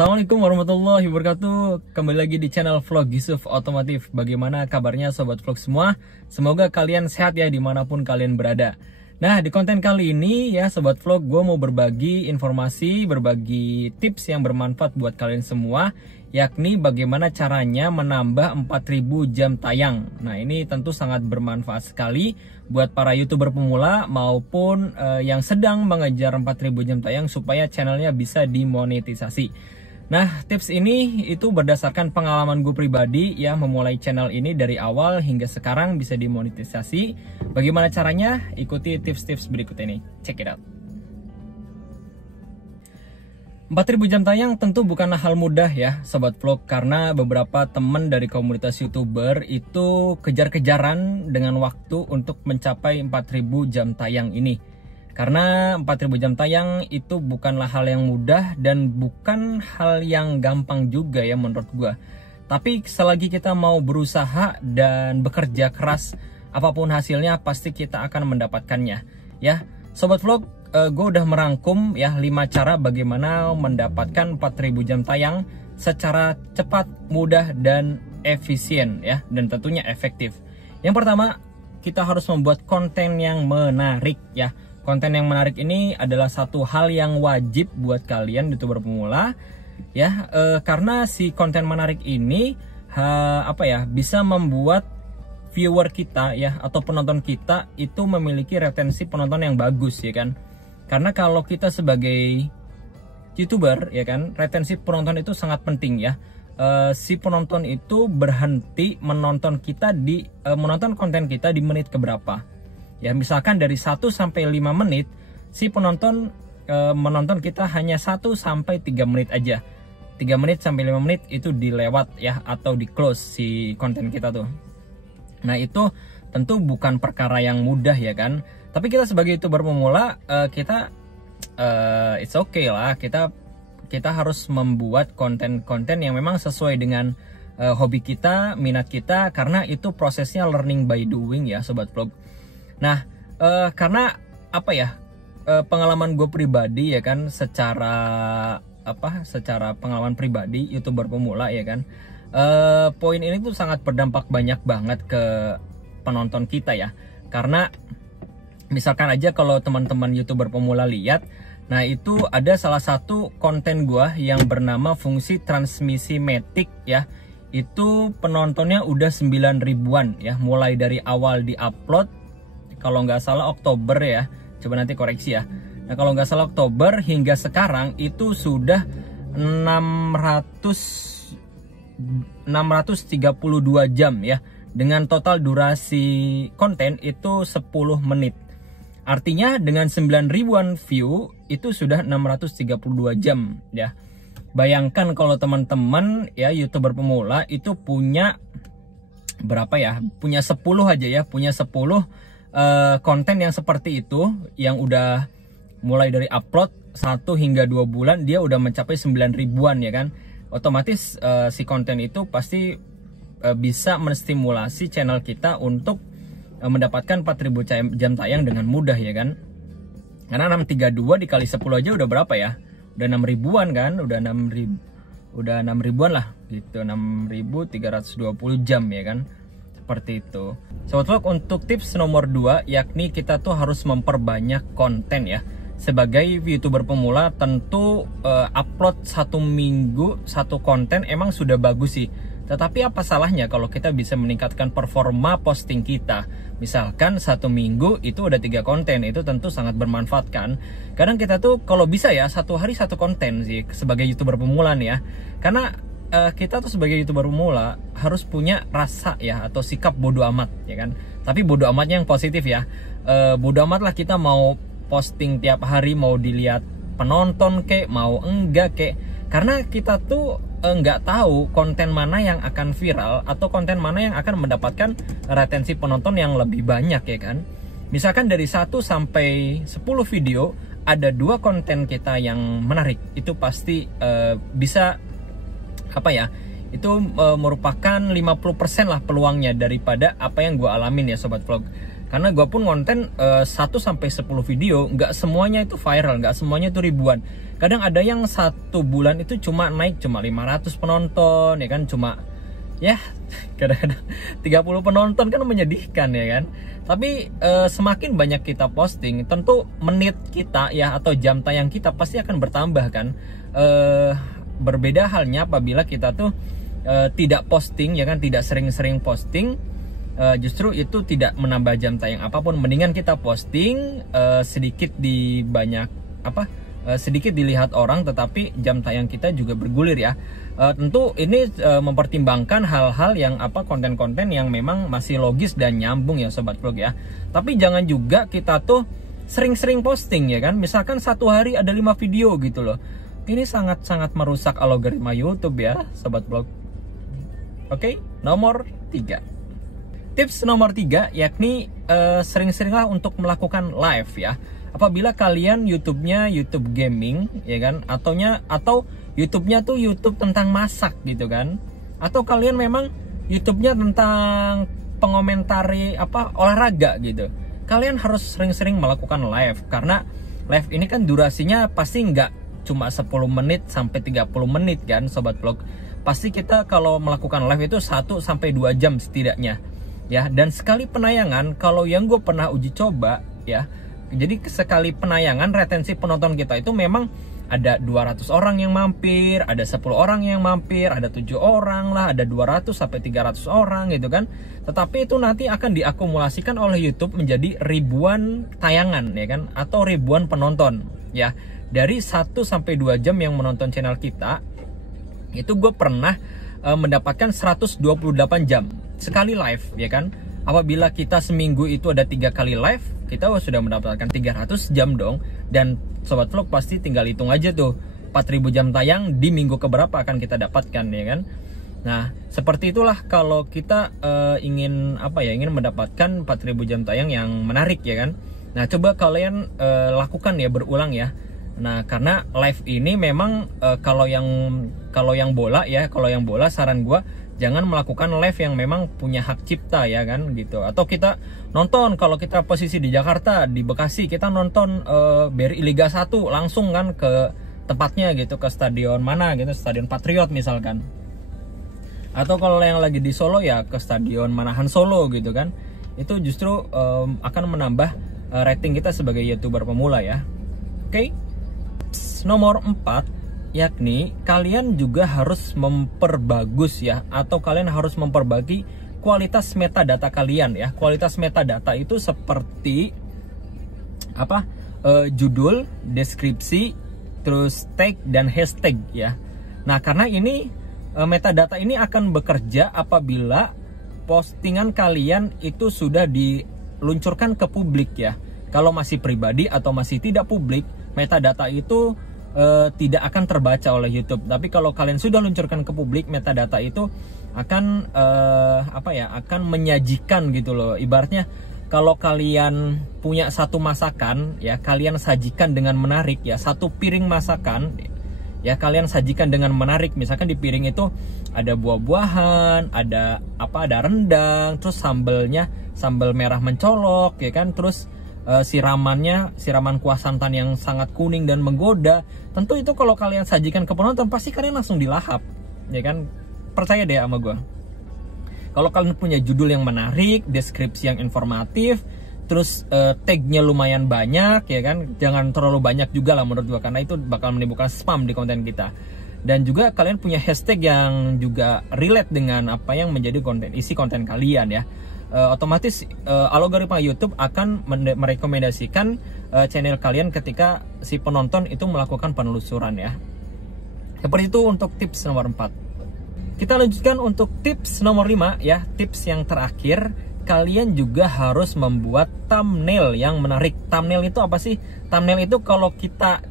Assalamualaikum warahmatullahi wabarakatuh. Kembali lagi di channel vlog Yusuf Otomotif. Bagaimana kabarnya sobat vlog semua? Semoga kalian sehat ya dimanapun kalian berada. Nah, di konten kali ini ya sobat vlog, gue mau berbagi informasi, berbagi tips yang bermanfaat buat kalian semua, yakni bagaimana caranya menambah 4000 jam tayang. Nah, ini tentu sangat bermanfaat sekali buat para YouTuber pemula maupun yang sedang mengejar 4000 jam tayang supaya channelnya bisa dimonetisasi. Nah, tips ini itu berdasarkan pengalaman gue pribadi ya, memulai channel ini dari awal hingga sekarang bisa dimonetisasi. Bagaimana caranya? Ikuti tips-tips berikut ini. Check it out. 4000 jam tayang tentu bukanlah hal mudah ya sobat vlog, karena beberapa teman dari komunitas YouTuber itu kejar-kejaran dengan waktu untuk mencapai 4000 jam tayang ini. Karena 4000 jam tayang itu bukanlah hal yang mudah dan bukan hal yang gampang juga ya menurut gua. Tapi selagi kita mau berusaha dan bekerja keras, apapun hasilnya pasti kita akan mendapatkannya ya. Sobat vlog, gue udah merangkum ya 5 cara bagaimana mendapatkan 4000 jam tayang secara cepat, mudah dan efisien ya, dan tentunya efektif. Yang pertama, kita harus membuat konten yang menarik ya. Konten yang menarik ini adalah satu hal yang wajib buat kalian YouTuber pemula ya, karena si konten menarik ini bisa membuat viewer kita ya atau penonton kita itu memiliki retensi penonton yang bagus ya kan. Karena kalau kita sebagai YouTuber ya kan, retensi penonton itu sangat penting ya. Si penonton itu berhenti menonton kita menonton konten kita di menit keberapa. Ya, misalkan dari 1 sampai 5 menit, si penonton menonton kita hanya 1 sampai 3 menit aja. 3 menit sampai 5 menit itu dilewat ya, atau di close si konten kita tuh. Nah, itu tentu bukan perkara yang mudah ya kan. Tapi kita sebagai YouTuber pemula, it's okay lah. Kita harus membuat konten-konten yang memang sesuai dengan hobi kita, minat kita, karena itu prosesnya learning by doing ya sobat vlog. Nah, karena pengalaman gue pribadi ya kan, secara pengalaman pribadi YouTuber pemula ya kan, poin ini tuh sangat berdampak banyak banget ke penonton kita ya. Karena misalkan aja kalau teman-teman YouTuber pemula lihat, nah itu ada salah satu konten gue yang bernama fungsi transmisi matic ya. Itu penontonnya udah 9 ribuan ya, mulai dari awal di-upload. Kalau nggak salah Oktober ya, coba nanti koreksi ya. Nah, kalau nggak salah Oktober hingga sekarang itu sudah 632 jam ya, dengan total durasi konten itu 10 menit. Artinya dengan 9 ribuan view itu sudah 632 jam ya. Bayangkan kalau teman-teman ya YouTuber pemula itu punya berapa ya? Punya 10 aja ya, punya 10 konten yang seperti itu, yang udah mulai dari upload 1 hingga 2 bulan dia udah mencapai 9 ribuan ya kan. Otomatis si konten itu pasti bisa menstimulasi channel kita untuk mendapatkan 4000 jam tayang dengan mudah ya kan. Karena 632 dikali 10 aja udah berapa ya? Udah 6 ribuan kan, udah 6 ribuan lah gitu, 6320 jam ya kan. Seperti itu. Sobat vlog, untuk tips nomor 2, yakni kita tuh harus memperbanyak konten ya. Sebagai YouTuber pemula tentu upload 1 minggu 1 konten emang sudah bagus sih. Tetapi apa salahnya kalau kita bisa meningkatkan performa posting kita. Misalkan 1 minggu itu udah 3 konten, itu tentu sangat bermanfaat kan. Kadang kita tuh kalau bisa ya 1 hari 1 konten sih sebagai YouTuber pemula nih ya. Karena kita tuh sebagai YouTuber pemula harus punya rasa ya, atau sikap bodo amat ya kan. Tapi bodo amatnya yang positif ya. Bodo amat lah kita mau posting tiap hari, mau dilihat penonton kek, mau enggak kek. Karena kita tuh nggak tahu konten mana yang akan viral atau konten mana yang akan mendapatkan retensi penonton yang lebih banyak ya kan. Misalkan dari 1 sampai 10 video ada 2 konten kita yang menarik, itu pasti bisa itu merupakan 50% lah peluangnya daripada apa yang gue alamin ya sobat vlog. Karena gue pun konten 1-10 video, nggak semuanya itu viral, nggak semuanya itu ribuan. Kadang ada yang 1 bulan itu cuma naik cuma 500 penonton, ya kan, cuma ya kadang-kadang 30 penonton, kan menyedihkan ya kan. Tapi semakin banyak kita posting, tentu menit kita ya atau jam tayang kita pasti akan bertambah kan. Berbeda halnya apabila kita tuh tidak posting ya kan, tidak sering-sering posting, justru itu tidak menambah jam tayang apapun. Mendingan kita posting sedikit di banyak sedikit dilihat orang, tetapi jam tayang kita juga bergulir ya. Tentu ini mempertimbangkan hal-hal yang konten-konten yang memang masih logis dan nyambung ya sobat vlog ya. Tapi jangan juga kita tuh sering-sering posting ya kan. Misalkan satu hari ada 5 video gitu loh. Ini sangat-sangat merusak algoritma YouTube ya sobat vlog. Oke, nomor 3. Tips nomor 3 yakni sering-seringlah untuk melakukan live ya. Apabila kalian YouTube-nya YouTube gaming ya kan, atau YouTube-nya tuh YouTube tentang masak gitu kan, atau kalian memang YouTube-nya tentang pengomentari olahraga gitu, kalian harus sering-sering melakukan live. Karena live ini kan durasinya pasti nggak cuma 10 menit sampai 30 menit kan sobat vlog. Pasti kita kalau melakukan live itu 1-2 jam setidaknya ya. Dan sekali penayangan, kalau yang gue pernah uji coba ya, jadi sekali penayangan retensi penonton kita itu memang ada 200 orang yang mampir, ada 10 orang yang mampir, ada 7 orang lah, ada 200 sampai 300 orang gitu kan. Tetapi itu nanti akan diakumulasikan oleh YouTube menjadi ribuan tayangan ya kan, atau ribuan penonton ya. Dari 1-2 jam yang menonton channel kita, itu gue pernah mendapatkan 128 jam sekali live ya kan. Apabila kita seminggu itu ada 3 kali live, kita sudah mendapatkan 300 jam dong. Dan sobat vlog pasti tinggal hitung aja tuh 4000 jam tayang di minggu keberapa akan kita dapatkan ya kan. Nah seperti itulah kalau kita ingin mendapatkan 4000 jam tayang yang menarik ya kan. Nah coba kalian lakukan ya berulang ya. Nah karena live ini memang kalau yang bola saran gua, jangan melakukan live yang memang punya hak cipta ya kan gitu. Atau kita nonton, kalau kita posisi di Jakarta, di Bekasi, kita nonton BRI Liga 1 langsung kan ke tempatnya gitu, ke stadion mana gitu, Stadion Patriot misalkan. Atau kalau yang lagi di Solo ya ke Stadion Manahan Solo gitu kan. Itu justru akan menambah rating kita sebagai YouTuber pemula ya. Oke. Nomor 4 yakni kalian juga harus memperbagus ya, atau kalian harus memperbagi kualitas metadata kalian ya. Kualitas metadata itu seperti judul, deskripsi, terus tag dan hashtag ya. Nah karena ini metadata ini akan bekerja apabila postingan kalian itu sudah diluncurkan ke publik ya. Kalau masih pribadi atau masih tidak publik, metadata itu tidak akan terbaca oleh YouTube. Tapi kalau kalian sudah luncurkan ke publik, metadata itu akan akan menyajikan gitu loh. Ibaratnya kalau kalian punya satu masakan ya, kalian sajikan dengan menarik ya, satu piring masakan ya, kalian sajikan dengan menarik. Misalkan di piring itu ada buah-buahan, ada rendang, terus sambal merah mencolok ya kan, terus siraman kuah santan yang sangat kuning dan menggoda. Tentu itu kalau kalian sajikan ke penonton pasti kalian langsung dilahap ya kan. Percaya deh sama gue. Kalau kalian punya judul yang menarik, deskripsi yang informatif, terus tagnya lumayan banyak ya kan, jangan terlalu banyak juga lah menurut gue, karena itu bakal menimbulkan spam di konten kita. Dan juga kalian punya hashtag yang juga relate dengan apa yang menjadi isi konten kalian ya. Otomatis algoritma YouTube akan merekomendasikan channel kalian ketika si penonton itu melakukan penelusuran ya. Seperti itu untuk tips nomor 4. Kita lanjutkan untuk tips nomor 5 ya. Tips yang terakhir, kalian juga harus membuat thumbnail yang menarik. Thumbnail itu apa sih? Thumbnail itu kalau kita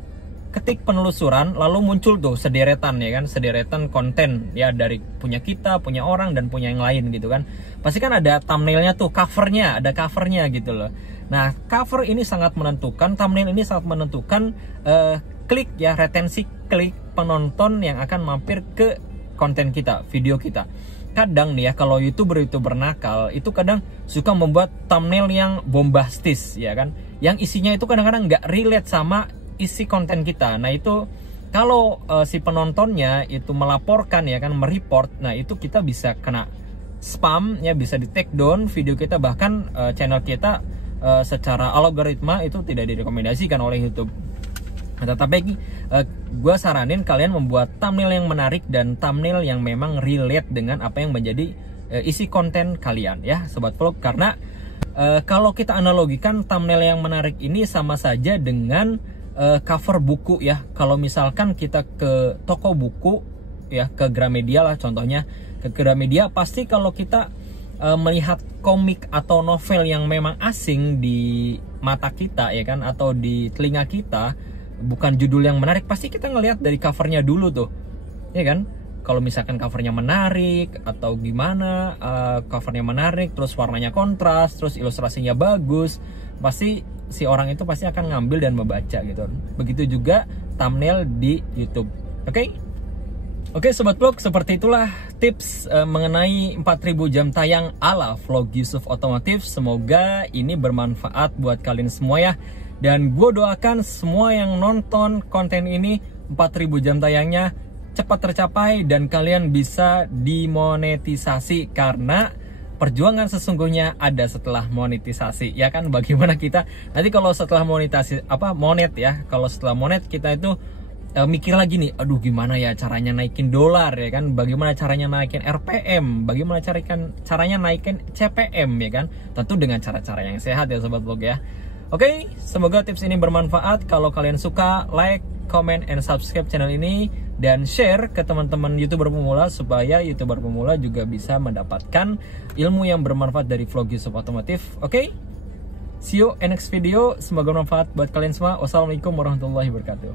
ketik penelusuran lalu muncul tuh sederetan ya kan, sederetan konten ya, dari punya kita, punya orang, dan punya yang lain gitu kan. Pasti kan ada thumbnailnya tuh, ada covernya gitu loh. Nah cover ini sangat menentukan, thumbnail ini sangat menentukan klik ya, retensi klik penonton yang akan mampir ke konten kita, video kita. kadang nih ya, kalau YouTuber nakal itu kadang suka membuat thumbnail yang bombastis ya kan, yang isinya itu kadang-kadang nggak relate sama isi konten kita. Nah itu kalau si penontonnya itu melaporkan ya kan, mereport, nah itu kita bisa kena spam ya, bisa di take down video kita, bahkan channel kita secara algoritma itu tidak direkomendasikan oleh YouTube. Nah, tetapi gue saranin kalian membuat thumbnail yang menarik dan thumbnail yang memang relate dengan apa yang menjadi isi konten kalian ya Sobat Vlog. Karena kalau kita analogikan thumbnail yang menarik ini sama saja dengan cover buku ya. Kalau misalkan kita ke toko buku ya, ke Gramedia lah contohnya, ke Gramedia, pasti kalau kita melihat komik atau novel yang memang asing di mata kita ya kan, atau di telinga kita, bukan judul yang menarik, pasti kita ngelihat dari covernya dulu tuh ya kan. Kalau misalkan covernya menarik atau gimana, covernya menarik, terus warnanya kontras, terus ilustrasinya bagus, pasti si orang itu pasti akan ngambil dan membaca gitu. Begitu juga thumbnail di YouTube. Oke Sobat Vlog, seperti itulah tips mengenai 4000 jam tayang ala vlog Yusuf Otomotif. Semoga ini bermanfaat buat kalian semua ya. Dan gue doakan semua yang nonton konten ini 4000 jam tayangnya cepat tercapai dan kalian bisa dimonetisasi, karena perjuangan sesungguhnya ada setelah monetisasi ya kan. Bagaimana kita nanti kalau setelah monetisasi monet ya, kalau setelah monet kita itu mikir lagi nih, aduh gimana ya caranya naikin dolar ya kan, bagaimana caranya naikin RPM, bagaimana caranya naikin CPM ya kan, tentu dengan cara-cara yang sehat ya Sobat Vlog ya. Oke, semoga tips ini bermanfaat. Kalau kalian suka, like, comment, and subscribe channel ini, dan share ke teman-teman YouTuber pemula supaya YouTuber pemula juga bisa mendapatkan ilmu yang bermanfaat dari vlog Yusuf Otomotif. Oke, see you in next video. Semoga bermanfaat buat kalian semua. Wassalamualaikum warahmatullahi wabarakatuh.